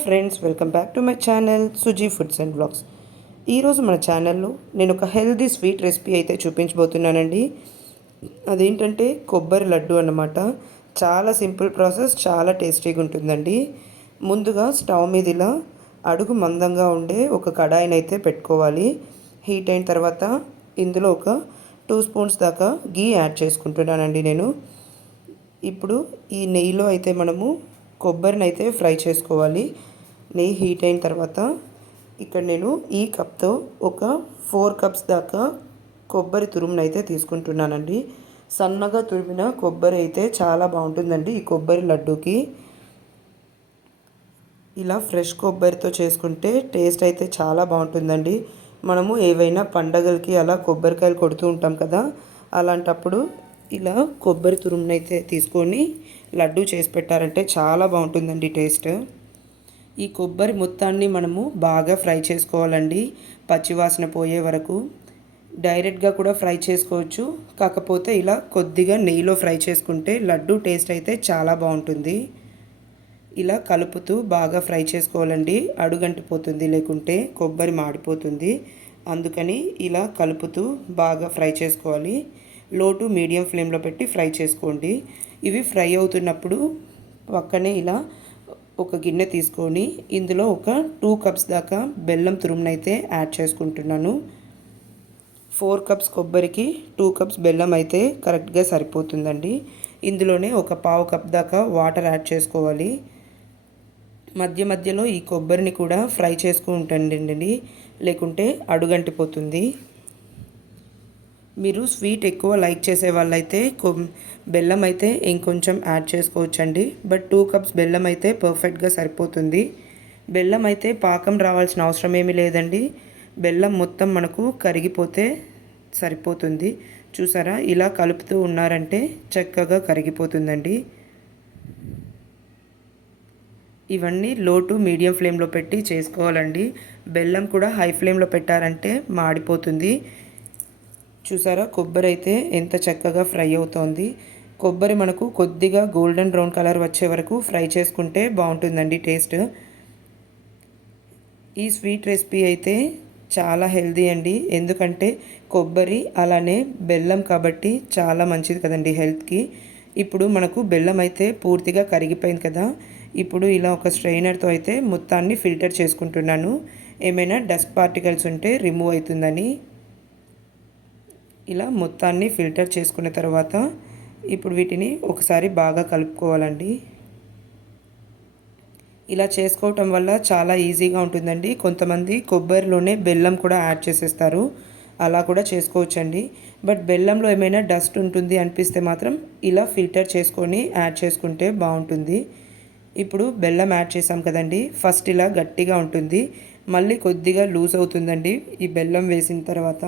Friends welcome back to my channel Suji foods and blogs. ఈరోజు మన ఛానల్లో నేను ఒక హెల్దీ స్వీట్ రెసిపీ అయితే చూపించబోతున్నానండి. అదేంటంటే కొబ్బరి లడ్డు అన్నమాట. చాలా సింపుల్ ప్రాసెస్ చాలా టేస్టీగా ఉంటుందండి. ముందుగా స్టవ్ మీద ఇలా అడుగు మందంగా ఉండే ఒక కడాయిని అయితే పెట్టుకోవాలి. హీట్ అయిన తర్వాత ఇందులో ఒక టూ స్పూన్స్ దాకా గీ యాడ్ చేసుకుంటున్నానండి నేను. ఇప్పుడు ఈ నెయ్యిలో అయితే మనము కొబ్బరిని అయితే ఫ్రై చేసుకోవాలి. నెయ్యి హీట్ అయిన తర్వాత ఇక్కడ నేను ఈ కప్తో ఒక ఫోర్ కప్స్ దాకా కొబ్బరి తురుమును అయితే తీసుకుంటున్నానండి. సన్నగా తురిమిన కొబ్బరి అయితే చాలా బాగుంటుందండి ఈ కొబ్బరి లడ్డూకి. ఇలా ఫ్రెష్ కొబ్బరితో చేసుకుంటే టేస్ట్ అయితే చాలా బాగుంటుందండి. మనము ఏవైనా పండగలకి అలా కొబ్బరికాయలు కొడుతూ ఉంటాం కదా అలాంటప్పుడు ఇలా కొబ్బరి తురుమునైతే తీసుకొని లడ్డు చేసి పెట్టారంటే చాలా బాగుంటుందండి టేస్ట్. ఈ కొబ్బరి మొత్తాన్ని మనము బాగా ఫ్రై చేసుకోవాలండి. పచ్చివాసన పోయే వరకు డైరెక్ట్గా కూడా ఫ్రై చేసుకోవచ్చు. కాకపోతే ఇలా కొద్దిగా నెయ్యిలో ఫ్రై చేసుకుంటే లడ్డు టేస్ట్ అయితే చాలా బాగుంటుంది. ఇలా కలుపుతూ బాగా ఫ్రై చేసుకోవాలండి. అడుగంటిపోతుంది లేకుంటే కొబ్బరి మాడిపోతుంది. అందుకని ఇలా కలుపుతూ బాగా ఫ్రై చేసుకోవాలి. లో టు మీడియం ఫ్లేమ్లో పెట్టి ఫ్రై చేసుకోండి. ఇవి ఫ్రై అవుతున్నప్పుడు పక్కనే ఇలా ఒక గిన్నె తీసుకొని ఇందులో ఒక టూ కప్స్ దాకా బెల్లం తురుమునైతే యాడ్ చేసుకుంటున్నాను. ఫోర్ కప్స్ కొబ్బరికి టూ కప్స్ బెల్లం అయితే కరెక్ట్గా సరిపోతుందండి. ఇందులోనే ఒక పావు కప్ దాకా వాటర్ యాడ్ చేసుకోవాలి. మధ్య మధ్యలో ఈ కొబ్బరిని కూడా ఫ్రై చేసుకుంటుండండి. లేకుంటే అడుగంటిపోతుంది. మీరు స్వీట్ ఎక్కువ లైక్ చేసే వాళ్ళైతే బెల్లం అయితే ఇంకొంచెం యాడ్ చేసుకోవచ్చండి. బట్ టూ కప్స్ బెల్లం అయితే పర్ఫెక్ట్గా సరిపోతుంది. బెల్లం అయితే పాకం రావాల్సిన అవసరం ఏమీ లేదండి. బెల్లం మొత్తం మనకు కరిగిపోతే సరిపోతుంది. చూసారా? ఇలా కలుపుతూ ఉన్నారంటే చక్కగా కరిగిపోతుందండి. ఇవన్నీ లో టు మీడియం ఫ్లేమ్లో పెట్టి చేసుకోవాలండి. బెల్లం కూడా హై ఫ్లేమ్లో పెట్టారంటే మాడిపోతుంది. చూసారా? కొబ్బరి అయితే ఎంత చక్కగా ఫ్రై అవుతోంది. కొబ్బరి మనకు కొద్దిగా గోల్డెన్ బ్రౌన్ కలర్ వచ్చే వరకు ఫ్రై చేసుకుంటే బాగుంటుందండి టేస్ట్. ఈ స్వీట్ రెసిపీ అయితే చాలా హెల్దీ అండి. ఎందుకంటే కొబ్బరి అలానే బెల్లం కాబట్టి చాలా మంచిది కదండి హెల్త్కి. ఇప్పుడు మనకు బెల్లం అయితే పూర్తిగా కరిగిపోయింది కదా. ఇప్పుడు ఇలా ఒక స్ట్రైనర్తో అయితే మొత్తాన్ని ఫిల్టర్ చేసుకుంటున్నాను. ఏమైనా డస్ట్ పార్టికల్స్ ఉంటే రిమూవ్ అవుతుందని. ఇలా మొత్తాన్ని ఫిల్టర్ చేసుకున్న తర్వాత ఇప్పుడు వీటిని ఒకసారి బాగా కలుపుకోవాలండి. ఇలా చేసుకోవటం వల్ల చాలా ఈజీగా ఉంటుందండి. కొంతమంది కొబ్బరిలోనే బెల్లం కూడా యాడ్ చేసేస్తారు. అలా కూడా చేసుకోవచ్చండి. బట్ బెల్లంలో ఏమైనా డస్ట్ ఉంటుంది అనిపిస్తే మాత్రం ఇలా ఫిల్టర్ చేసుకొని యాడ్ చేసుకుంటే బాగుంటుంది. ఇప్పుడు బెల్లం యాడ్ చేసాం కదండి. ఫస్ట్ ఇలా గట్టిగా ఉంటుంది. మళ్ళీ కొద్దిగా లూజ్ అవుతుందండి ఈ బెల్లం వేసిన తర్వాత.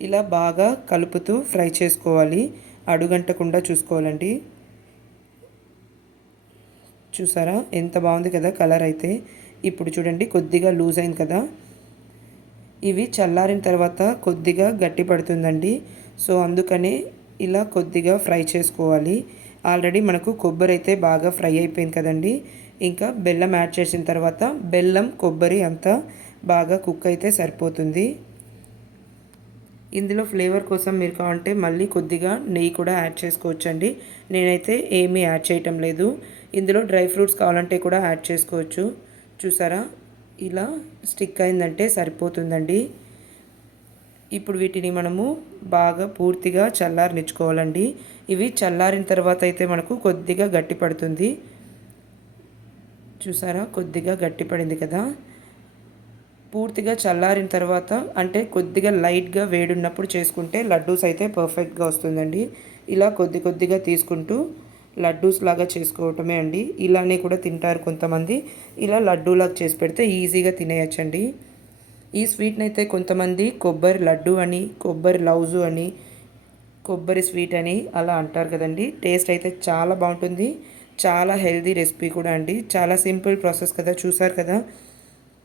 ఇలా బాగా కలుపుతూ ఫ్రై చేసుకోవాలి. అడుగంటకుండా చూసుకోవాలండి. చూసారా? ఎంత బాగుంది కదా కలర్ అయితే. ఇప్పుడు చూడండి కొద్దిగా లూజ్ అయింది కదా. ఇవి చల్లారిన తర్వాత కొద్దిగా గట్టి పడుతుందండి. సో అందుకనే ఇలా కొద్దిగా ఫ్రై చేసుకోవాలి. ఆల్రెడీ మనకు కొబ్బరి అయితే బాగా ఫ్రై అయిపోయింది కదండి. ఇంకా బెల్లం యాడ్ చేసిన తర్వాత బెల్లం కొబ్బరి అంతా బాగా కుక్ అయితే సరిపోతుంది. ఇందులో ఫ్లేవర్ కోసం మీరు కావాలంటే మళ్ళీ కొద్దిగా నెయ్యి కూడా యాడ్ చేసుకోవచ్చండి. నేనైతే ఏమీ యాడ్ చేయటం లేదు. ఇందులో డ్రై ఫ్రూట్స్ కావాలంటే కూడా యాడ్ చేసుకోవచ్చు. చూసారా? ఇలా స్టిక్ అయిందంటే సరిపోతుందండి. ఇప్పుడు వీటిని మనము బాగా పూర్తిగా చల్లారనిచ్చుకోవాలండి. ఇవి చల్లారిన తర్వాత అయితే మనకు కొద్దిగా గట్టి పడుతుంది. చూసారా? కొద్దిగా గట్టి పడింది కదా? పూర్తిగా చల్లారిన తర్వాత అంటే కొద్దిగా లైట్గా వేడున్నప్పుడు చేసుకుంటే లడ్డూస్ అయితే పర్ఫెక్ట్గా వస్తుందండి. ఇలా కొద్ది కొద్దిగా తీసుకుంటూ లడ్డూస్ లాగా చేసుకోవటమే అండి. ఇలానే కూడా తింటారు కొంతమంది. ఇలా లడ్డూలాగా చేసి పెడితే ఈజీగా తినేయచ్చండి. ఈ స్వీట్ని అయితే కొంతమంది కొబ్బరి లడ్డు అని కొబ్బరి లౌజు అని కొబ్బరి స్వీట్ అని అలా అంటారు కదండి. టేస్ట్ అయితే చాలా బాగుంటుంది. చాలా హెల్దీ రెసిపీ కూడా అండి. చాలా సింపుల్ ప్రాసెస్ కదా చూసారు కదా.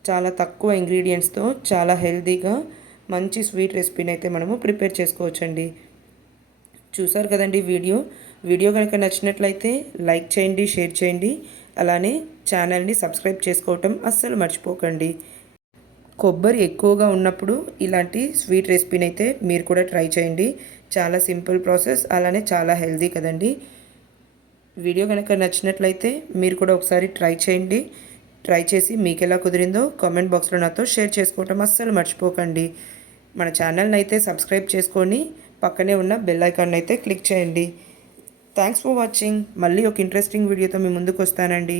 చాలా తక్కువ ఇంగ్రీడియంట్స్తో చాలా హెల్తీగా మంచి స్వీట్ రెసిపీని అయితే మనము ప్రిపేర్ చేసుకోవచ్చండి. చూసారు కదండి వీడియో? వీడియో కనుక నచ్చినట్లయితే లైక్ చేయండి షేర్ చేయండి. అలానే ఛానల్ని సబ్స్క్రైబ్ చేసుకోవటం అస్సలు మర్చిపోకండి. కొబ్బరి ఎక్కువగా ఉన్నప్పుడు ఇలాంటి స్వీట్ రెసిపీని అయితే మీరు కూడా ట్రై చేయండి. చాలా సింపుల్ ప్రాసెస్ అలానే చాలా హెల్దీ కదండి. వీడియో కనుక నచ్చినట్లయితే మీరు కూడా ఒకసారి ట్రై చేయండి. ట్రై చేసి మీకు ఎలా కుదిరిందో కామెంట్ బాక్స్లో నాతో షేర్ చేసుకోవటం అస్సలు మర్చిపోకండి. మన ఛానల్ని అయితే సబ్స్క్రైబ్ చేసుకొని పక్కనే ఉన్న బెల్ ఐకాన్ అయితే క్లిక్ చేయండి. Thanks for watching. మళ్ళీ ఒక ఇంట్రెస్టింగ్ వీడియోతో మీ ముందుకు వస్తానండి